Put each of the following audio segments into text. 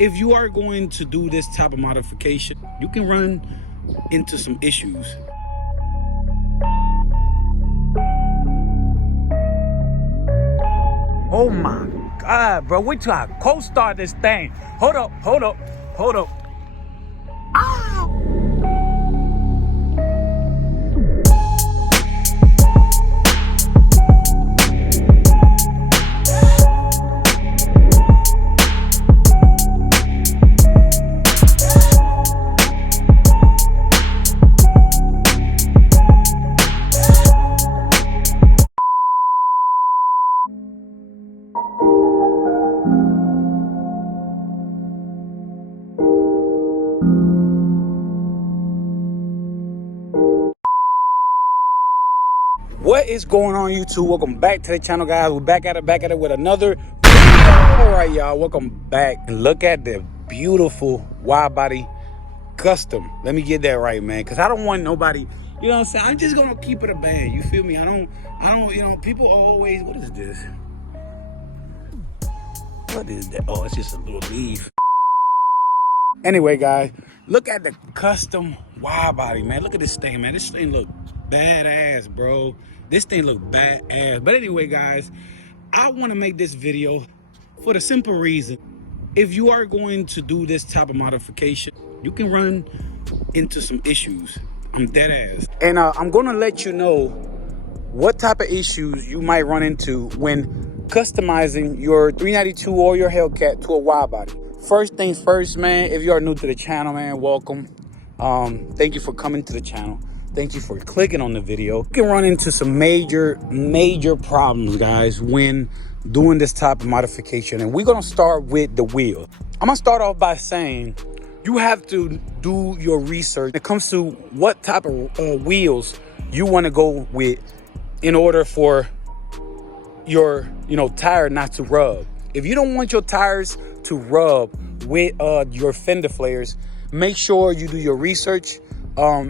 If you are going to do this type of modification, you can run into some issues. Oh my God, bro. Wait till I co-start this thing. Hold up. What is going on, YouTube? Welcome back to the channel, guys. We're back at it with another video. All right, y'all, welcome back. And look at the beautiful Widebody custom. Let me get that right, man, because I don't want nobody, you know what I'm saying? I'm just gonna keep it a band. You feel me? I don't, you know, people always, what is this? What is that? Oh, it's just a little leaf. Anyway, guys, look at the custom Widebody, man. Look at this thing, man. This thing look badass, bro. This thing look badass. But anyway, guys, I want to make this video for the simple reason, if you are going to do this type of modification, you can run into some issues. I'm dead ass. And I'm gonna let you know what type of issues you might run into when customizing your 392 or your Hellcat to a Widebody. First things first, man, if you are new to the channel, man, welcome. Thank you for coming to the channel. Thank you for clicking on the video. You can run into some major problems, guys, when doing this type of modification. And we're gonna start with the wheel. I'm gonna start off by saying you have to do your research when it comes to what type of wheels you wanna go with in order for your, tire not to rub. If you don't want your tires to rub with your fender flares, make sure you do your research.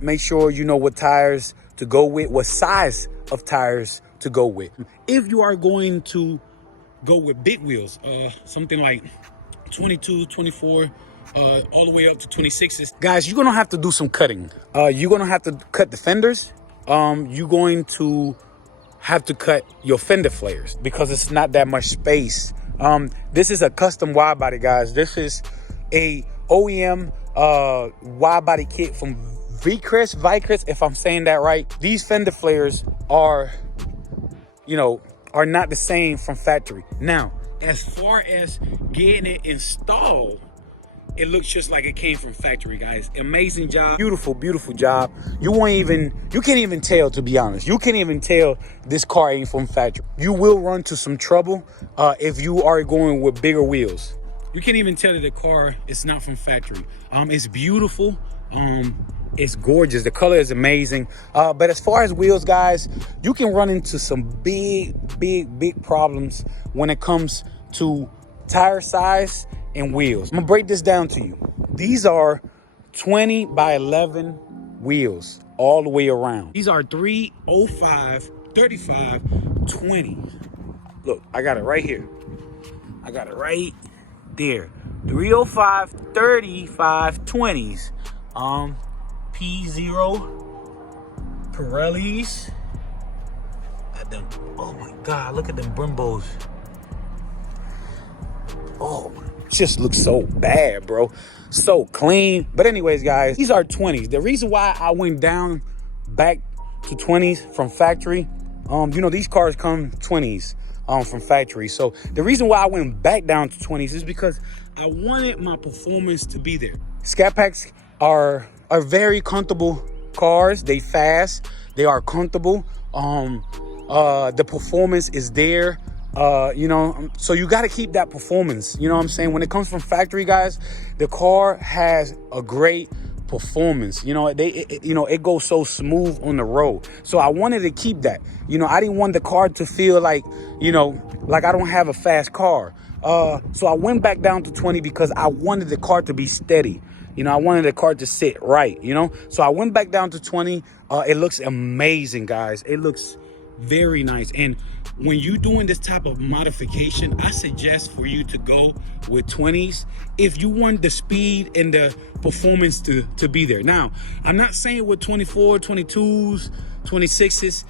Make sure you know what tires to go with, what size of tires to go with. If you are going to go with big wheels, something like 22, 24, all the way up to 26s, guys, you're gonna have to do some cutting. You're gonna have to cut the fenders. You're going to have to cut your fender flares because it's not that much space. This is a custom Widebody, guys. This is a OEM Widebody kit from Vicrest, if I'm saying that right. These fender flares are not the same from factory. Now, as far as getting it installed, it looks just like it came from factory, guys. Amazing job. Beautiful job. You can't even tell, to be honest. You can't even tell this car ain't from factory. You will run into some trouble if you are going with bigger wheels. You can't even tell that the car is not from factory. It's beautiful. It's gorgeous. The color is amazing. But as far as wheels, guys, you can run into some big problems when it comes to tire size and wheels. I'm gonna break this down to you. These are 20 by 11 wheels all the way around. These are 305, 35, 20. Look, I got it right here. I got it right there. 305, 35, 20s. P0 Pirellis. Oh my God, look at them Brimbos. Oh, it just looks so bad, bro. So clean. But anyways, guys, these are 20s. The reason why I went down back to 20s from factory, these cars come 20s from factory. So the reason why I went back down to 20s is because I wanted my performance to be there. Scat Packs are very comfortable cars. They fast, they are comfortable. The performance is there. So you got to keep that performance. You know what I'm saying? When it comes from factory, guys, the car has a great performance. It goes so smooth on the road. So I wanted to keep that. I didn't want the car to feel like, like I don't have a fast car. So I went back down to 20 because I wanted the car to be steady. I wanted the car to sit right, So I went back down to 20. It looks amazing, guys. It looks very nice. And when you're doing this type of modification, I suggest for you to go with 20s if you want the speed and the performance to be there. Now, I'm not saying with 24, 22s, 26s,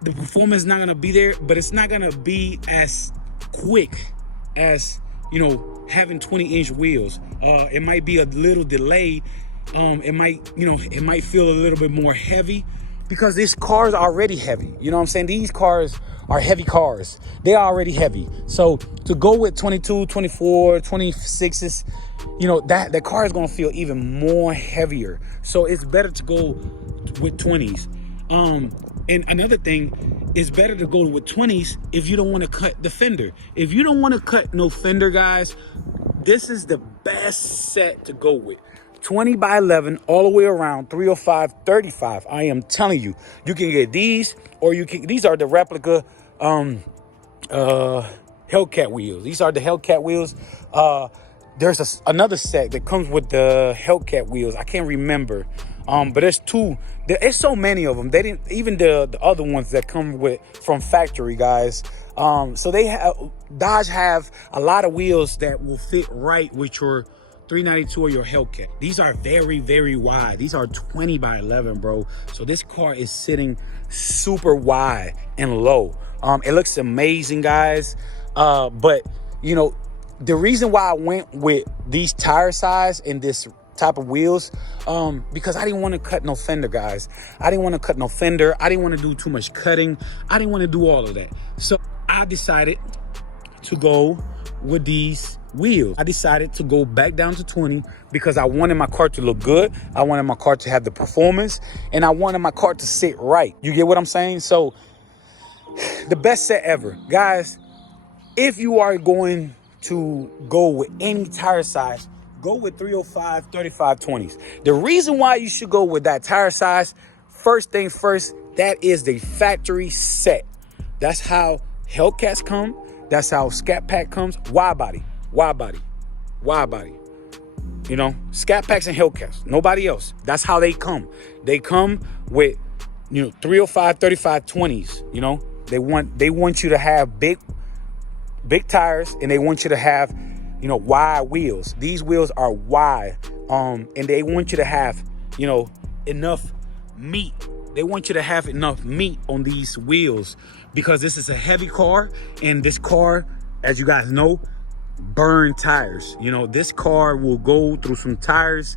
the performance is not gonna be there, but it's not gonna be as quick as, you know, having 20-inch wheels. It might be a little delayed. It might feel a little bit more heavy because this car is already heavy. You know what I'm saying? These cars are heavy cars. They're already heavy. So to go with 22, 24, 26s, you know, that car is gonna feel even more heavier. So it's better to go with 20s. And another thing, it's better to go with 20s if you don't want to cut the fender. If you don't want to cut no fender, guys, this is the best set to go with. 20 by 11 all the way around, 305, 35. I am telling you, you can get these, or these are the replica Hellcat wheels. These are the Hellcat wheels. There's another set that comes with the Hellcat wheels. I can't remember. But there's two. There's so many of them. They didn't even the other ones that come with from factory, guys. So Dodge have a lot of wheels that will fit right with your 392 or your Hellcat. These are very, very wide. These are 20 by 11, bro. So this car is sitting super wide and low. It looks amazing, guys. But you know, the reason why I went with these tire size and this type of wheels, because I didn't want to cut no fender, guys. I didn't want to cut no fender. I didn't want to do too much cutting. I didn't want to do all of that. So I decided to go with these wheels. I decided to go back down to 20 because I wanted my car to look good. I wanted my car to have the performance, and I wanted my car to sit right. You get what I'm saying? So the best set ever, guys. If you are going to go with any tire size, go with 305, 35, 20s. The reason why you should go with that tire size, first thing first, that is the factory set. That's how Hellcats come. That's how Scat Pack comes. Widebody. You know, Scat Packs and Hellcats. Nobody else. That's how they come. They come with, you know, 305, 35, 20s. You know, they want you to have big tires, and they want you to have, you know, wide wheels. These wheels are wide, and they want you to have, you know, enough meat. They want you to have enough meat on these wheels because this is a heavy car, and this car, as you guys know, burn tires. You know, this car will go through some tires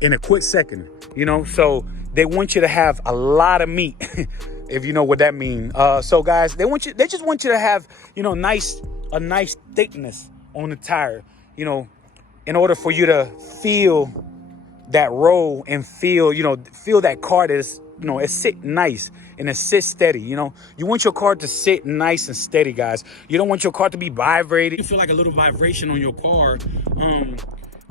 in a quick second, you know, so they want you to have a lot of meat. If you know what that means. So guys, they just want you to have, you know, a nice thickness on the tire, you know, in order for you to feel that roll and feel that car that is, you know, it sit nice and it sits steady. You know, you want your car to sit nice and steady, guys. You don't want your car to be vibrating. You feel like a little vibration on your car,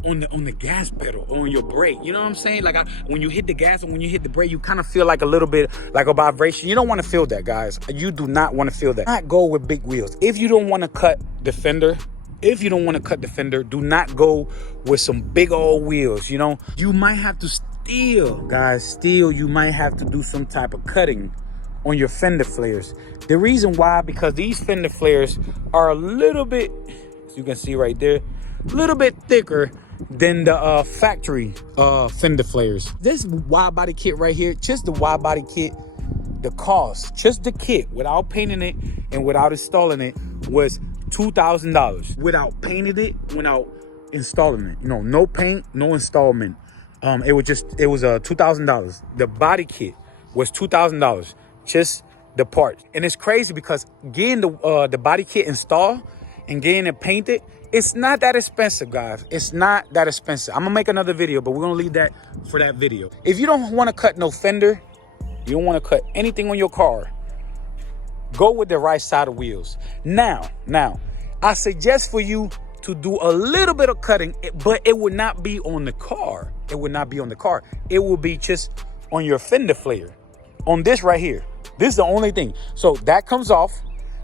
on the gas pedal, on your brake. You know what I'm saying? Like when you hit the gas and when you hit the brake, you kind of feel like a little bit like a vibration. You don't want to feel that, guys. You do not want to feel that. Do not go with big wheels. If you don't want to cut the fender, do not go with some big old wheels. You know, you might have to you might have to do some type of cutting on your fender flares. The reason why, because these fender flares are a little bit, as you can see right there, a little bit thicker than the factory fender flares. This wide body kit right here, just the wide body kit, the cost, just the kit without painting it and without installing it was $2,000. Without painting it, without installing it, you know, no paint, no installment. It was $2,000. The body kit was $2,000, just the parts. And it's crazy because getting the body kit installed and getting it painted, it's not that expensive, guys. It's not that expensive. I'm gonna make another video, but we're gonna leave that for that video. If you don't want to cut no fender, you don't want to cut anything on your car, go with the right side of wheels. Now, I suggest for you to do a little bit of cutting, but it would not be on the car. It would not be on the car. It will be just on your fender flare, on this right here. This is the only thing. So that comes off.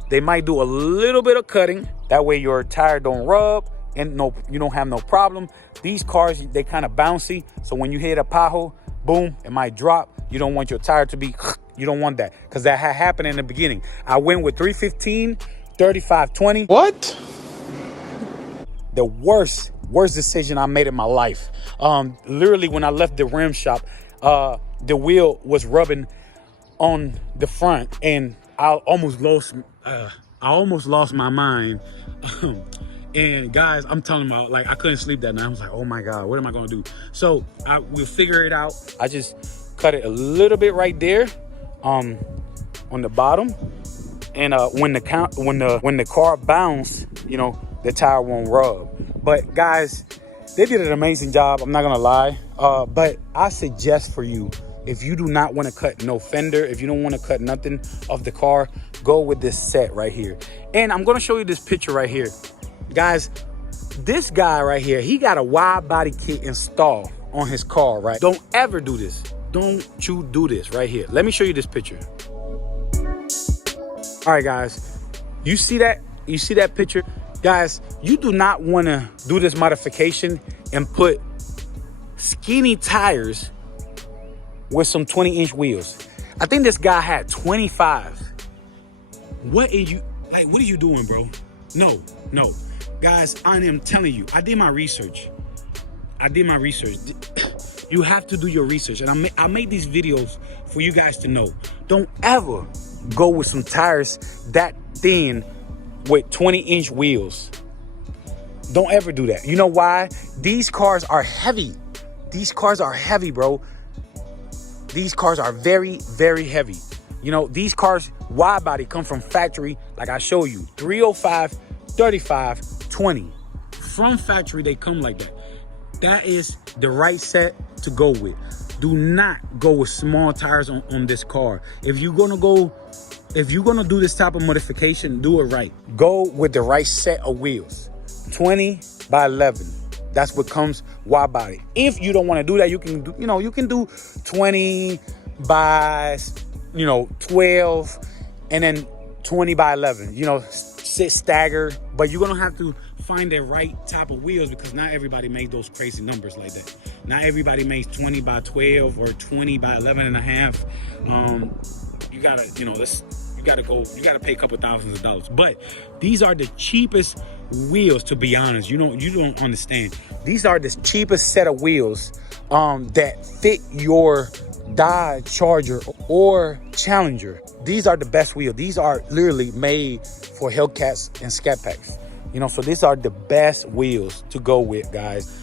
They might do a little bit of cutting. That way your tire don't rub and you don't have no problem. These cars, they kind of bouncy. So when you hit a pothole, boom, it might drop. You don't want your tire to be You don't want that, because that had happened in the beginning. I went with 315, 3520. What? The worst decision I made in my life. Literally, when I left the rim shop, the wheel was rubbing on the front, and I almost lost my mind. And guys, I'm telling you, like, I couldn't sleep that night. I was like, oh my God, what am I gonna do? So we'll figure it out. I just cut it a little bit right there, on the bottom, and when the car bounced, you know, the tire won't rub. But guys, they did an amazing job. I'm not gonna lie. But I suggest for you, if you do not want to cut no fender, if you don't want to cut nothing of the car, go with this set right here. And I'm gonna show you this picture right here. Guys, this guy right here, he got a wide body kit installed on his car, right? Don't ever do this. Don't you do this right here. Let me show you this picture. All right, guys, you see that? You see that picture? Guys, you do not want to do this modification and put skinny tires with some 20-inch wheels. I think this guy had 25. What are you doing, bro? No. Guys, I am telling you, I did my research. You have to do your research. And I made these videos for you guys to know. Don't ever go with some tires that thin with 20-inch wheels. Don't ever do that. You know why? These cars are heavy. These cars are heavy, bro. These cars are very, very heavy. You know, these cars, wide body, come from factory, like I show you, 305, 35, 20. From factory, they come like that. That is the right set to go with. Do not go with small tires on this car. If you're gonna do this type of modification, do it right. Go with the right set of wheels. 20 by 11. That's what comes wide body. If you don't want to do that, you can do 20 by 12, and then 20 by 11. Sit stagger, but you're gonna have to find the right type of wheels, because not everybody makes those crazy numbers like that. Not everybody makes 20 by 12 or 20 by 11 and a half. You gotta pay a couple thousands of dollars. But these are the cheapest wheels, to be honest. You don't understand. These are the cheapest set of wheels that fit your Dodge Charger or Challenger. These are the best wheels. These are literally made for Hellcats and Scat Packs. So these are the best wheels to go with, guys.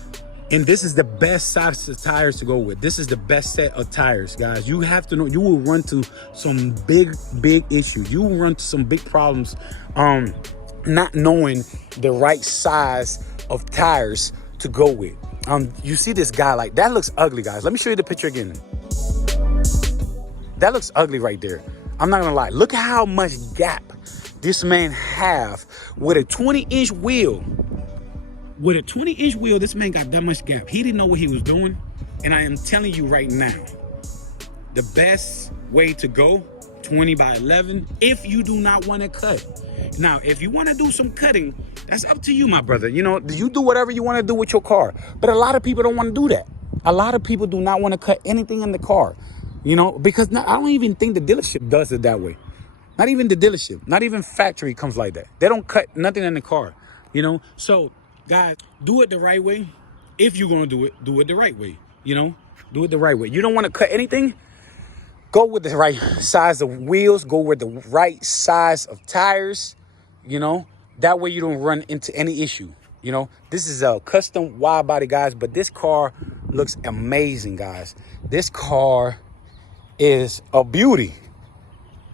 And this is the best size of tires to go with. This is the best set of tires, guys. You have to know, you will run to some big issues. You will run to some big problems not knowing the right size of tires to go with. You see this guy, like, that looks ugly, guys. Let me show you the picture again. That looks ugly right there. I'm not gonna lie. Look at how much gap this man have with a 20-inch wheel. With a 20-inch wheel, this man got that much gap. He didn't know what he was doing. And I am telling you right now, the best way to go, 20 by 11, if you do not want to cut. Now, if you want to do some cutting, that's up to you, my brother. You do whatever you want to do with your car. But a lot of people don't want to do that. A lot of people do not want to cut anything in the car, because I don't even think the dealership does it that way. Not even the dealership, not even factory comes like that. They don't cut nothing in the car, So, guys, do it the right way. If you're going to do it the right way, Do it the right way. You don't want to cut anything? Go with the right size of wheels. Go with the right size of tires, That way you don't run into any issue, This is a custom wide body, guys, but this car looks amazing, guys. This car is a beauty.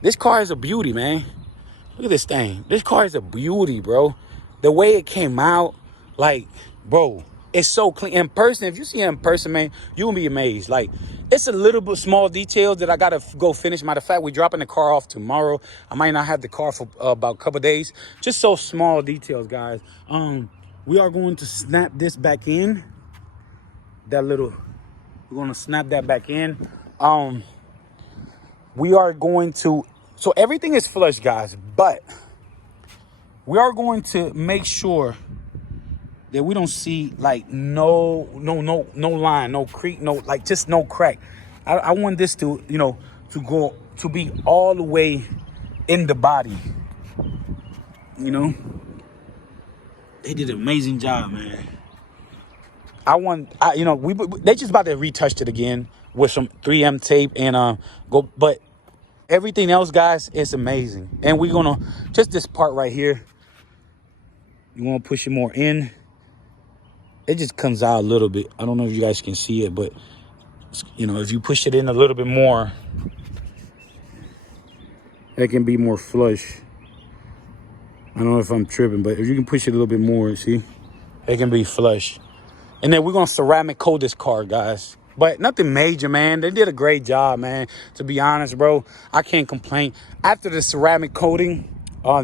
This car is a beauty, man. Look at this thing. This car is a beauty, bro. The way it came out, like, bro, it's so clean. In person, if you see it in person, man, you'll be amazed. Like, it's a little bit small details that I got to go finish. Matter of fact, we're dropping the car off tomorrow. I might not have the car for about a couple days. Just so small details, guys. We are going to snap this back in. We're going to snap that back in. We are going to, so everything is flush, guys, but we are going to make sure that we don't see, like, no line, no creak, just no crack. I want this to, to go to be all the way in the body. You know, they did an amazing job, man. They just about to retouch it again with some 3M tape and but everything else, guys, is amazing. And we're gonna just this part right here. You want to push it more in. It just comes out a little bit. I don't know if you guys can see it, but you know, if you push it in a little bit more, it can be more flush. I don't know if I'm tripping, but if you can push it a little bit more, see, it can be flush. And then we're gonna ceramic coat this car, guys. But nothing major, man. They did a great job, man. To be honest, bro, I can't complain. After the ceramic coating,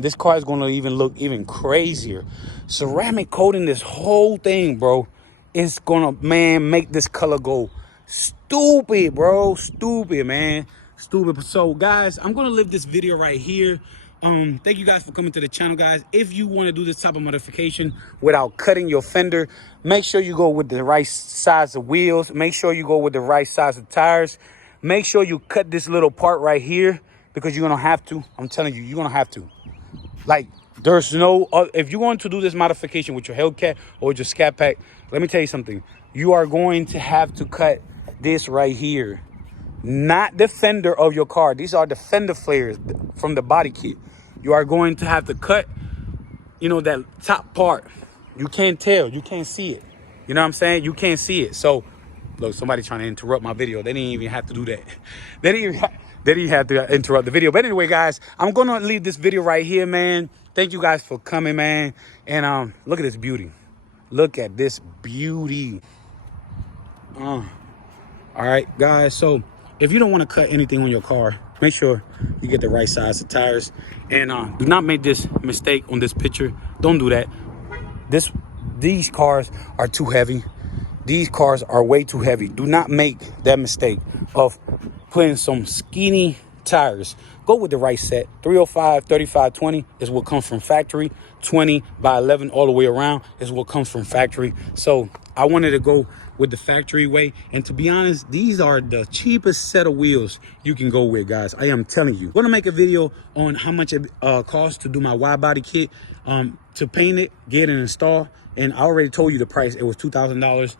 this car is gonna even look even crazier. Ceramic coating this whole thing, bro, is gonna, man, make this color go stupid, bro. Stupid, man. Stupid. So, guys, I'm gonna leave this video right here. Thank you guys for coming to the channel, guys. If you want to do this type of modification without cutting your fender, make sure you go with the right size of wheels. Make sure you go with the right size of tires. Make sure you cut this little part right here, because you're gonna have to. I'm telling you, you're gonna have to. Like, there's no if you're going to do this modification with your Hellcat or with your Scat Pack, let me tell you something. You are going to have to cut this right here, not the fender of your car. These are the fender flares from the body kit. You are going to have to cut, you know, that top part. You can't tell. You can't see it. You know what I'm saying? You can't see it. So, look, somebody trying to interrupt my video. They didn't even have to do that. They didn't have to interrupt the video. But anyway, guys, I'm going to leave this video right here, man. Thank you guys for coming, man. And look at this beauty. Look at this beauty. All right, guys. So, if you don't want to cut anything on your car, make sure you get the right size of tires. And do not make this mistake on this picture. Don't do that. These cars are too heavy. These cars are way too heavy. Do not make that mistake of putting some skinny tires. Go with the right set. 305, 35, 20 is what comes from factory. 20 by 11 all the way around is what comes from factory. So I wanted to go with the factory way. And to be honest, these are the cheapest set of wheels you can go with, guys. I am telling you. I'm gonna make a video on how much it costs to do my Widebody kit, to paint it, get it installed. And I already told you the price. It was $2,000.